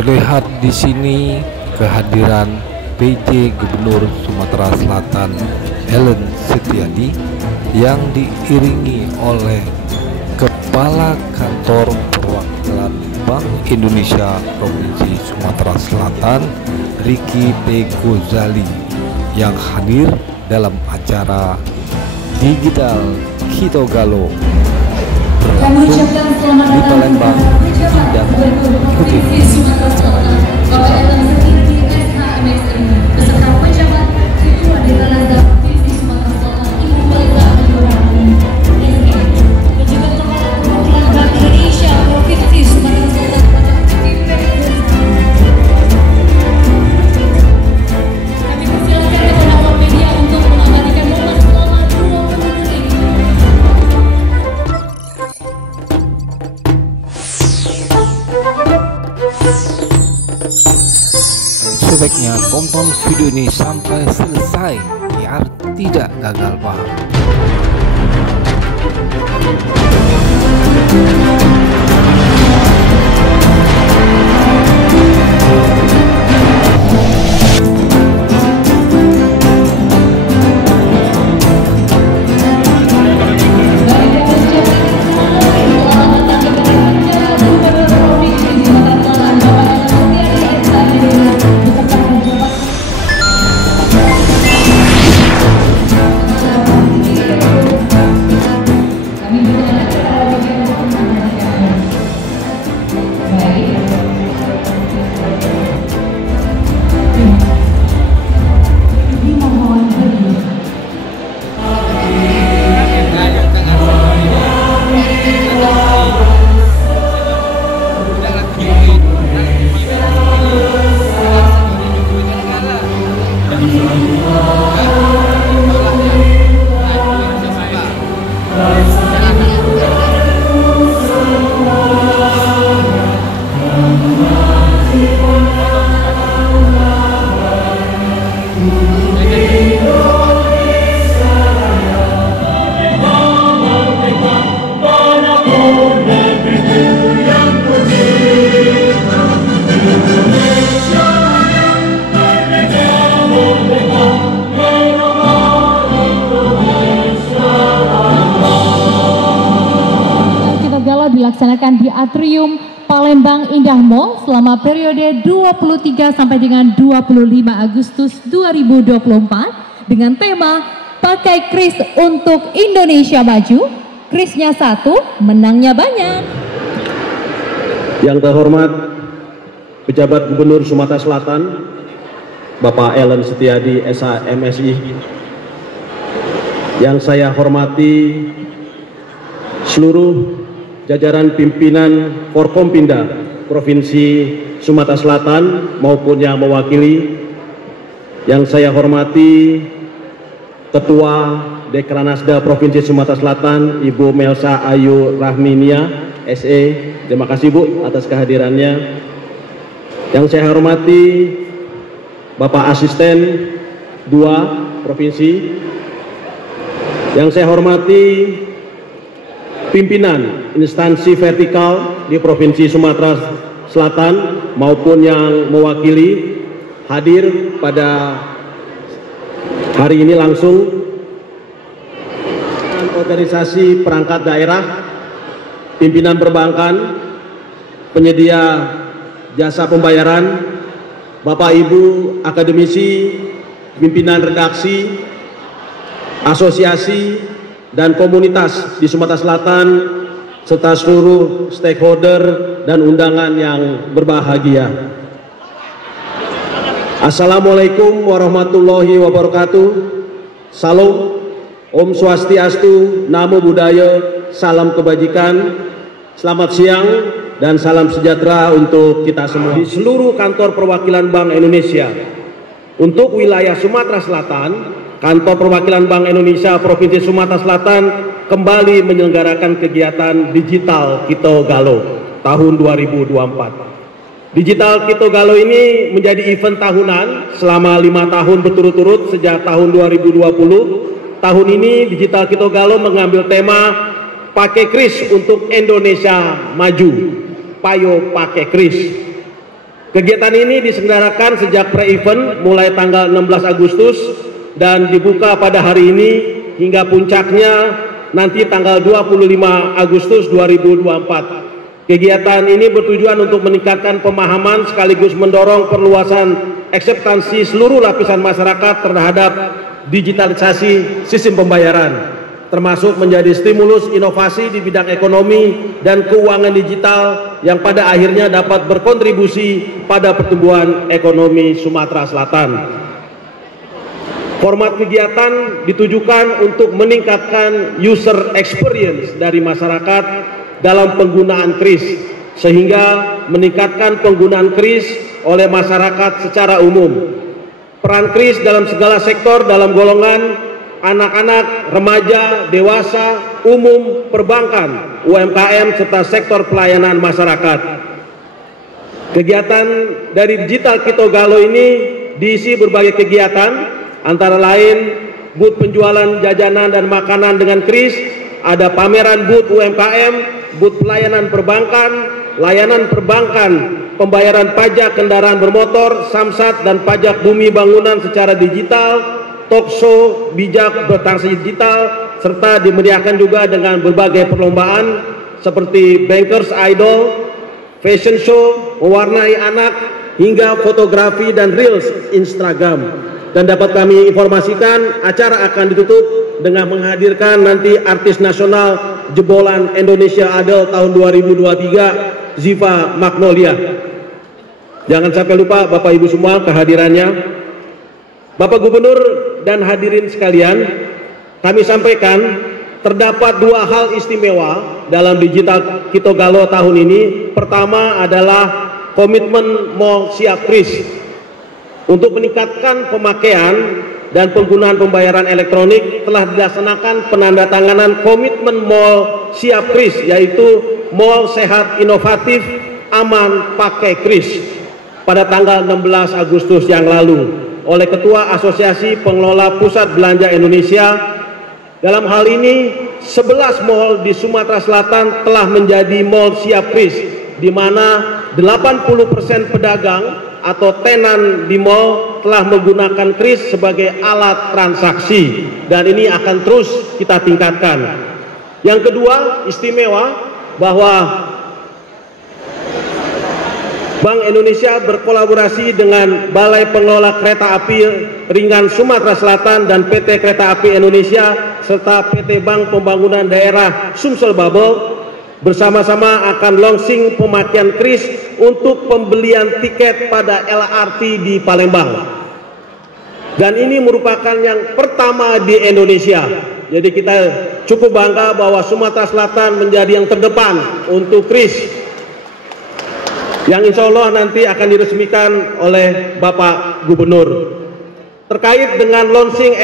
Terlihat di sini kehadiran PJ Gubernur Sumatera Selatan Ellen Setiadi yang diiringi oleh Kepala Kantor Perwakilan Bank Indonesia Provinsi Sumatera Selatan Ricky P. Gozali yang hadir dalam acara Digital Quito Galo berlangsung di Palembang dan ikuti. Sebaiknya tonton video ini sampai selesai biar tidak gagal paham. Dilaksanakan di Atrium Palembang Indah Mall selama periode 23 sampai dengan 25 Agustus 2024 dengan tema Pakai Kris untuk Indonesia Maju. Krisnya satu, menangnya banyak. Yang terhormat Pejabat Gubernur Sumatera Selatan Bapak Ellen Setiadi SH MSI, yang saya hormati seluruh jajaran pimpinan Forkompinda Provinsi Sumatera Selatan maupun yang mewakili, yang saya hormati Ketua Dekranasda Provinsi Sumatera Selatan Ibu Melsa Ayu Rahminia SE, terima kasih Bu atas kehadirannya. Yang saya hormati Bapak Asisten 2 Provinsi, yang saya hormati pimpinan instansi vertikal di Provinsi Sumatera Selatan maupun yang mewakili hadir pada hari ini langsung, organisasi perangkat daerah, pimpinan perbankan, penyedia jasa pembayaran, Bapak Ibu akademisi, pimpinan redaksi, asosiasi dan komunitas di Sumatera Selatan, serta seluruh stakeholder dan undangan yang berbahagia. Assalamualaikum warahmatullahi wabarakatuh. Salam, Om Swastiastu, Namo Buddhaya, salam kebajikan, selamat siang dan salam sejahtera untuk kita semua. Di seluruh kantor perwakilan Bank Indonesia untuk wilayah Sumatera Selatan, Kantor Perwakilan Bank Indonesia Provinsi Sumatera Selatan kembali menyelenggarakan kegiatan Digital Quito Galo tahun 2024. Digital Quito Galo ini menjadi event tahunan selama 5 tahun berturut-turut sejak tahun 2020. Tahun ini Digital Quito Galo mengambil tema Pakai Kris untuk Indonesia Maju. Payo pakai Kris. Kegiatan ini diselenggarakan sejak pre-event mulai tanggal 16 Agustus dan dibuka pada hari ini hingga puncaknya nanti tanggal 25 Agustus 2024. Kegiatan ini bertujuan untuk meningkatkan pemahaman sekaligus mendorong perluasan akseptansi seluruh lapisan masyarakat terhadap digitalisasi sistem pembayaran, termasuk menjadi stimulus inovasi di bidang ekonomi dan keuangan digital yang pada akhirnya dapat berkontribusi pada pertumbuhan ekonomi Sumatera Selatan. Format kegiatan ditujukan untuk meningkatkan user experience dari masyarakat dalam penggunaan kris, sehingga meningkatkan penggunaan kris oleh masyarakat secara umum. Peran kris dalam segala sektor dalam golongan anak-anak, remaja, dewasa, umum, perbankan, UMKM, serta sektor pelayanan masyarakat. Kegiatan dari Digital Kitogalo ini diisi berbagai kegiatan, antara lain booth penjualan jajanan dan makanan dengan kris, ada pameran booth UMKM, booth pelayanan perbankan, layanan perbankan, pembayaran pajak kendaraan bermotor, samsat dan pajak bumi bangunan secara digital, talkshow bijak bertransaksi digital, serta dimeriahkan juga dengan berbagai perlombaan seperti Bankers Idol, fashion show, mewarnai anak, hingga fotografi dan reels Instagram. Dan dapat kami informasikan acara akan ditutup dengan menghadirkan nanti artis nasional jebolan Indonesia Idol tahun 2023, Ziva Magnolia. Jangan sampai lupa Bapak Ibu semua kehadirannya. Bapak Gubernur dan hadirin sekalian, kami sampaikan terdapat dua hal istimewa dalam Digital Kitogalo tahun ini. Pertama adalah komitmen Mall Siap Kris. Untuk meningkatkan pemakaian dan penggunaan pembayaran elektronik telah dilaksanakan penandatanganan komitmen Mall Siap Kris, yaitu Mall Sehat Inovatif Aman Pakai Kris pada tanggal 16 Agustus yang lalu oleh Ketua Asosiasi Pengelola Pusat Belanja Indonesia. Dalam hal ini 11 mall di Sumatera Selatan telah menjadi Mall Siap Kris, di mana 80% pedagang atau tenan di mall telah menggunakan kris sebagai alat transaksi, dan ini akan terus kita tingkatkan. Yang kedua istimewa bahwa Bank Indonesia berkolaborasi dengan Balai Pengelola Kereta Api Ringan Sumatera Selatan dan PT Kereta Api Indonesia serta PT Bank Pembangunan Daerah Sumsel Babel bersama-sama akan launching pemakaian kris untuk pembelian tiket pada LRT di Palembang. Dan ini merupakan yang pertama di Indonesia. Jadi kita cukup bangga bahwa Sumatera Selatan menjadi yang terdepan untuk kris, yang insya Allah nanti akan diresmikan oleh Bapak Gubernur. Terkait dengan launching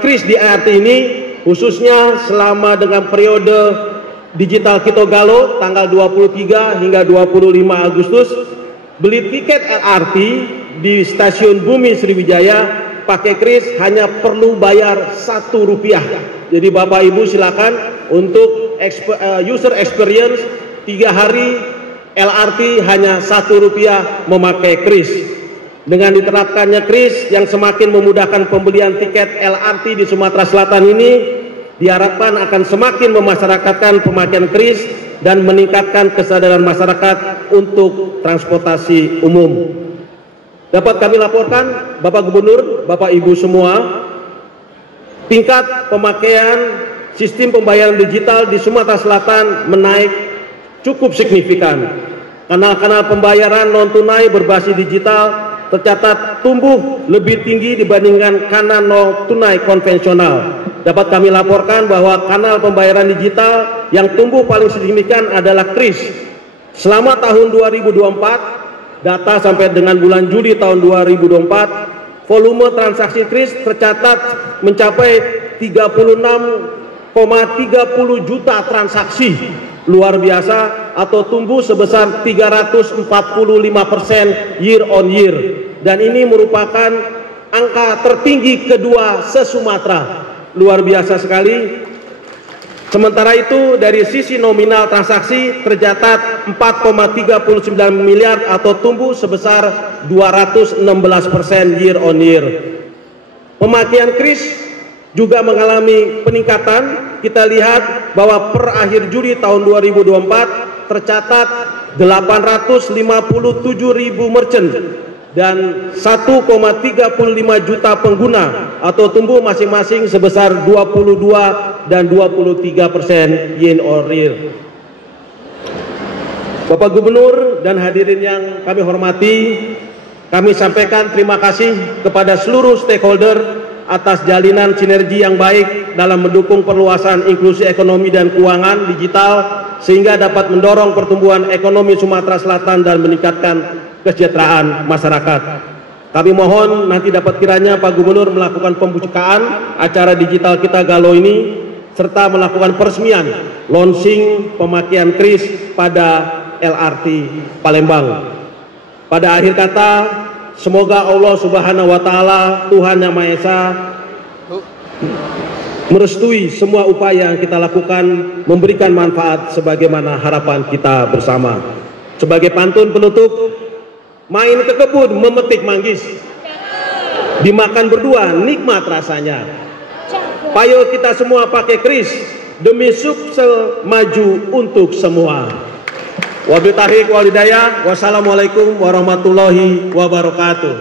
kris di LRT ini, khususnya selama dengan periode Digital Kitogalo tanggal 23 hingga 25 Agustus, beli tiket LRT di Stasiun Bumi Sriwijaya pakai kris hanya perlu bayar Rp1. Jadi Bapak Ibu silakan untuk user experience 3 hari LRT hanya Rp1 memakai kris. Dengan diterapkannya kris yang semakin memudahkan pembelian tiket LRT di Sumatera Selatan ini, diharapkan akan semakin memasyarakatkan pemakaian kris dan meningkatkan kesadaran masyarakat untuk transportasi umum. Dapat kami laporkan Bapak Gubernur, Bapak Ibu semua, tingkat pemakaian sistem pembayaran digital di Sumatera Selatan menaik cukup signifikan. Kanal-kanal pembayaran non tunai berbasis digital tercatat tumbuh lebih tinggi dibandingkan kanal non tunai konvensional. Dapat kami laporkan bahwa kanal pembayaran digital yang tumbuh paling signifikan adalah kris. Selama tahun 2024, data sampai dengan bulan Juli tahun 2024, volume transaksi kris tercatat mencapai 36,30 juta transaksi, luar biasa, atau tumbuh sebesar 345% year on year. Dan ini merupakan angka tertinggi kedua se-Sumatera. Luar biasa sekali. Sementara itu dari sisi nominal transaksi tercatat 4,39 miliar atau tumbuh sebesar 216% year on year. Pemakaian kris juga mengalami peningkatan. Kita lihat bahwa per akhir Juli tahun 2024 tercatat 857.000 merchant dan 1,35 juta pengguna atau tumbuh masing-masing sebesar 22 dan 23% year on year. Bapak Gubernur dan hadirin yang kami hormati, kami sampaikan terima kasih kepada seluruh stakeholder atas jalinan sinergi yang baik dalam mendukung perluasan inklusi ekonomi dan keuangan digital sehingga dapat mendorong pertumbuhan ekonomi Sumatera Selatan dan meningkatkan kesejahteraan masyarakat. Kami mohon nanti dapat kiranya Pak Gubernur melakukan pembukaan acara digital kita Galo ini serta melakukan peresmian launching pemakaian kris pada LRT Palembang. Pada akhir kata, semoga Allah Subhanahu wa Ta'ala, Tuhan Yang Maha Esa, merestui semua upaya yang kita lakukan, memberikan manfaat sebagaimana harapan kita bersama. Sebagai pantun penutup, main ke kebun memetik manggis, dimakan berdua nikmat rasanya. Payo kita semua pakai kris demi sukses maju untuk semua. Wabillahi taufiq wal hidayah. Wassalamualaikum warahmatullahi wabarakatuh.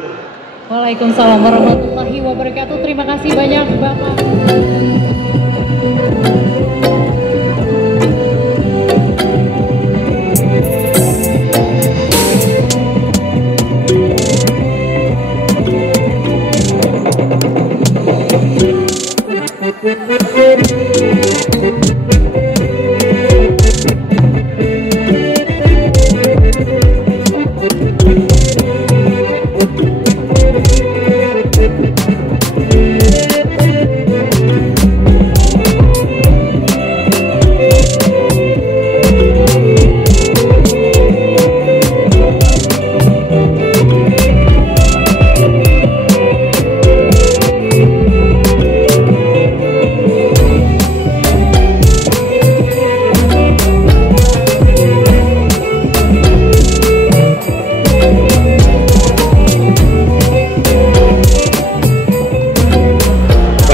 Waalaikumsalam warahmatullahi wabarakatuh. Terima kasih banyak Bapak.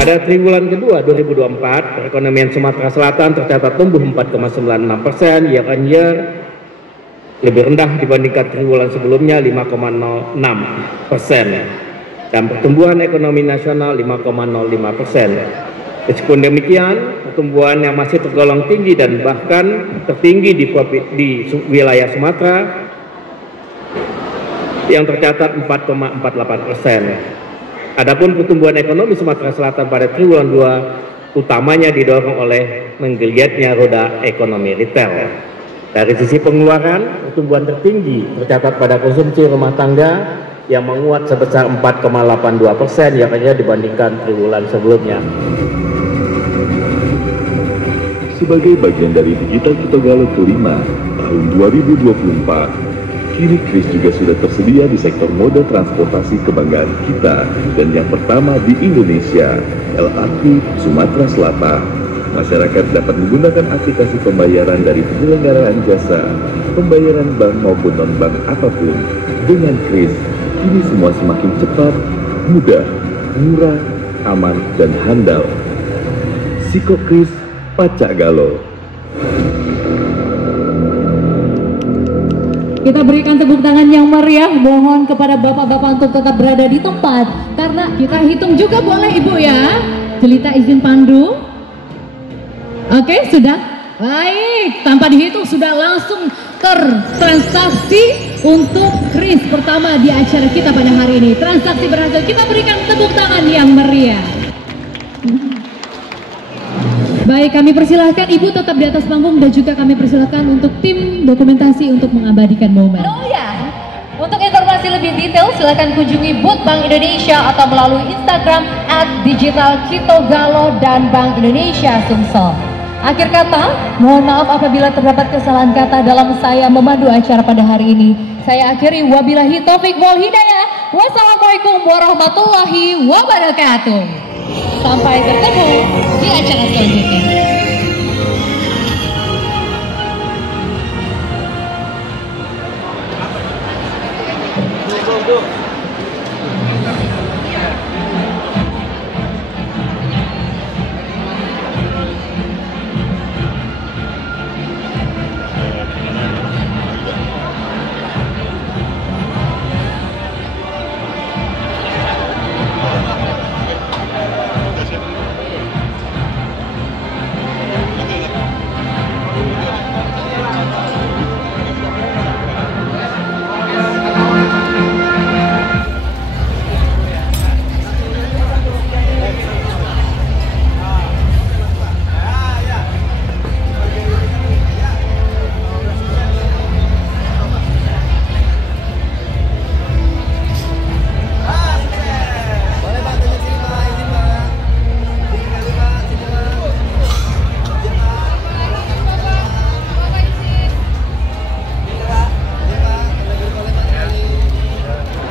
Pada triwulan kedua 2024, perekonomian Sumatera Selatan tercatat tumbuh 4,96% year on year, lebih rendah dibandingkan triwulan sebelumnya 5,06%, dan pertumbuhan ekonomi nasional 5,05%. Meskipun demikian, pertumbuhan yang masih tergolong tinggi dan bahkan tertinggi di wilayah Sumatera yang tercatat 4,48%. Adapun pertumbuhan ekonomi Sumatera Selatan pada triwulan 2 utamanya didorong oleh menggeliatnya roda ekonomi retail. Dari sisi pengeluaran, pertumbuhan tertinggi tercatat pada konsumsi rumah tangga yang menguat sebesar 4,82% yang hanya dibandingkan triwulan sebelumnya. Sebagai bagian dari Digital Kitogalo kelima tahun 2024, kini kris juga sudah tersedia di sektor moda transportasi kebanggaan kita dan yang pertama di Indonesia, LRT Sumatera Selatan. Masyarakat dapat menggunakan aplikasi pembayaran dari penyelenggaraan jasa, pembayaran bank maupun non-bank apapun. Dengan kris, kini semua semakin cepat, mudah, murah, aman, dan handal. Siko Kris Pacak Galo. Kita berikan tepuk tangan yang meriah. Mohon kepada bapak-bapak untuk tetap berada di tempat karena kita hitung juga boleh Ibu ya. Jelita izin pandu. Oke, sudah. Baik, tanpa dihitung sudah langsung tertransaksi untuk kris pertama di acara kita pada hari ini. Transaksi berhasil. Kita berikan tepuk tangan yang meriah. Baik, kami persilahkan Ibu tetap di atas panggung dan juga kami persilahkan untuk tim dokumentasi untuk mengabadikan momen. Oh ya, untuk informasi lebih detail silakan kunjungi booth Bank Indonesia atau melalui Instagram @digitalkitogalo dan Bank Indonesia Sumsel. Akhir kata, mohon maaf apabila terdapat kesalahan kata dalam saya memandu acara pada hari ini. Saya akhiri, wabillahi taufiq wal hidayah. Wassalamualaikum warahmatullahi wabarakatuh. Sampai bertemu di acara selanjutnya.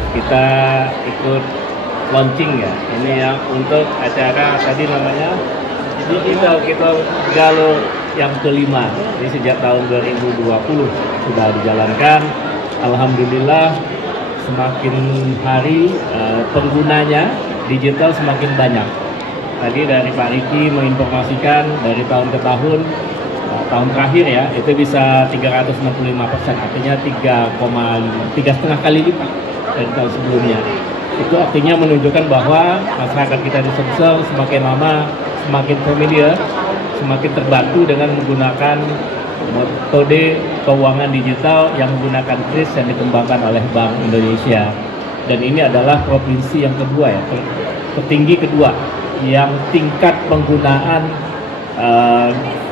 Kita ikut launching ya, ini yang untuk acara tadi namanya Digital Kitogalo yang kelima. Ini sejak tahun 2020 sudah dijalankan. Alhamdulillah semakin hari penggunanya digital semakin banyak. Tadi dari Pak Riki menginformasikan dari tahun ke tahun, tahun terakhir ya itu bisa 365%, artinya 3,5 kali lipat dari tahun sebelumnya. Itu artinya menunjukkan bahwa masyarakat kita di Sumsel semakin lama semakin familiar, semakin terbantu dengan menggunakan metode keuangan digital yang menggunakan kris yang dikembangkan oleh Bank Indonesia. Dan ini adalah provinsi yang kedua ya, tertinggi kedua yang tingkat penggunaan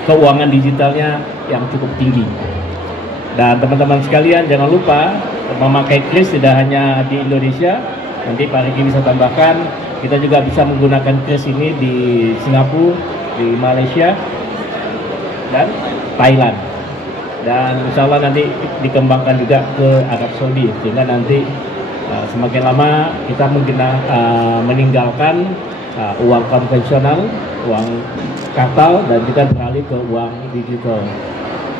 keuangan digitalnya yang cukup tinggi. Dan teman-teman sekalian jangan lupa memakai kris tidak hanya di Indonesia, nanti Pak Riki bisa tambahkan kita juga bisa menggunakan kris ini di Singapura, di Malaysia, dan Thailand. Dan insya Allah nanti dikembangkan juga ke Arab Saudi, sehingga nanti semakin lama kita meninggalkan uang konvensional, uang kartal, dan kita beralih ke uang digital.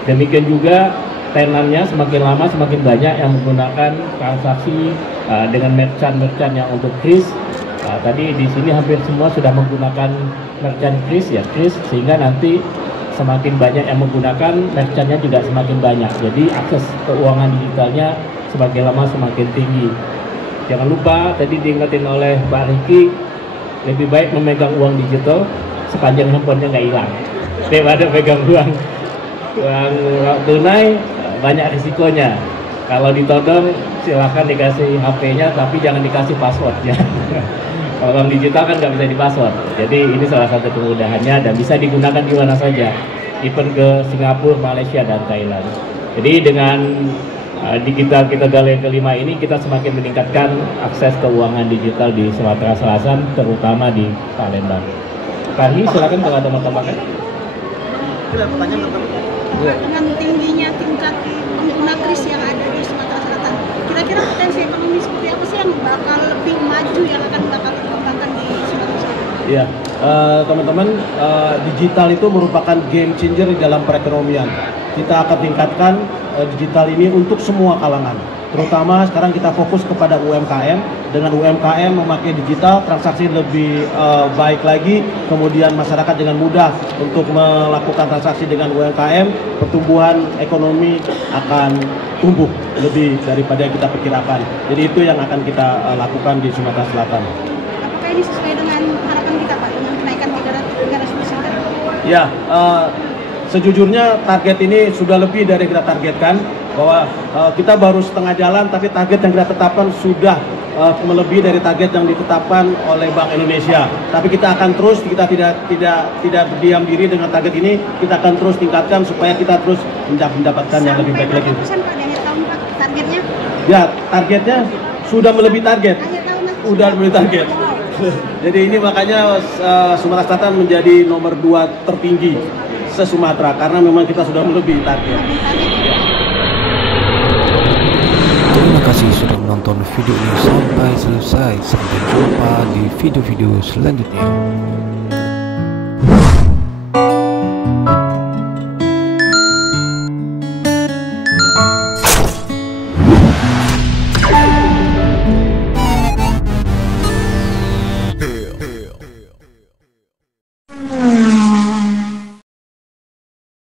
Demikian juga tenannya semakin lama semakin banyak yang menggunakan transaksi dengan merchant yang untuk kris. Tadi di sini hampir semua sudah menggunakan merchant kris ya, kris, sehingga nanti semakin banyak yang menggunakan merchantnya juga semakin banyak. Jadi akses keuangan digitalnya semakin lama semakin tinggi. Jangan lupa tadi diingetin oleh Pak Riki, lebih baik memegang uang digital sepanjang handphonenya nggak hilang daripada pegang uang tunai. Banyak risikonya. Kalau ditodong silahkan dikasih HP-nya, tapi jangan dikasih passwordnya. Kalau uang digital kan nggak bisa di-password. Jadi ini salah satu kemudahannya dan bisa digunakan di mana saja, even ke Singapura, Malaysia, dan Thailand. Jadi dengan Digital Kitogalo yang kelima ini kita semakin meningkatkan akses keuangan digital di Sumatera Selatan, terutama di Palembang. Kami silakan kalau ada mau tambahkan. Pertanyaan dengan tingginya tingkat pengguna kris yang ada di Sumatera Selatan, kira-kira potensi ekonomi seperti apa sih yang bakal lebih maju, yang bakal dikembangkan di Sumatera Selatan? Ya, teman-teman, digital itu merupakan game changer di dalam perekonomian. Kita akan tingkatkan digital ini untuk semua kalangan. Terutama sekarang kita fokus kepada UMKM. Dengan UMKM memakai digital, transaksi lebih baik lagi. Kemudian masyarakat dengan mudah untuk melakukan transaksi dengan UMKM, pertumbuhan ekonomi akan tumbuh lebih daripada yang kita perkirakan. Jadi itu yang akan kita lakukan di Sumatera Selatan. Apakah ini sesuai dengan harapan kita, Pak, dengan kenaikan 300%? Ya, sejujurnya target ini sudah lebih dari kita targetkan, bahwa kita baru setengah jalan, tapi target yang kita tetapkan sudah melebihi dari target yang ditetapkan oleh Bank Indonesia. Tapi kita akan terus, kita tidak berdiam diri dengan target ini, kita akan terus tingkatkan supaya kita terus mendapatkan yang lebih baik lagi. Sampai berapa % Pak di akhir tahun, Pak, targetnya? Ya, targetnya sudah melebihi target. Akhir tahun Sudah melebihi target. Jadi ini makanya Sumatera Selatan menjadi nomor 2 tertinggi se-Sumatera, karena memang kita sudah melebihi target. Terima kasih sudah menonton video ini sampai selesai. Sampai jumpa di video-video selanjutnya.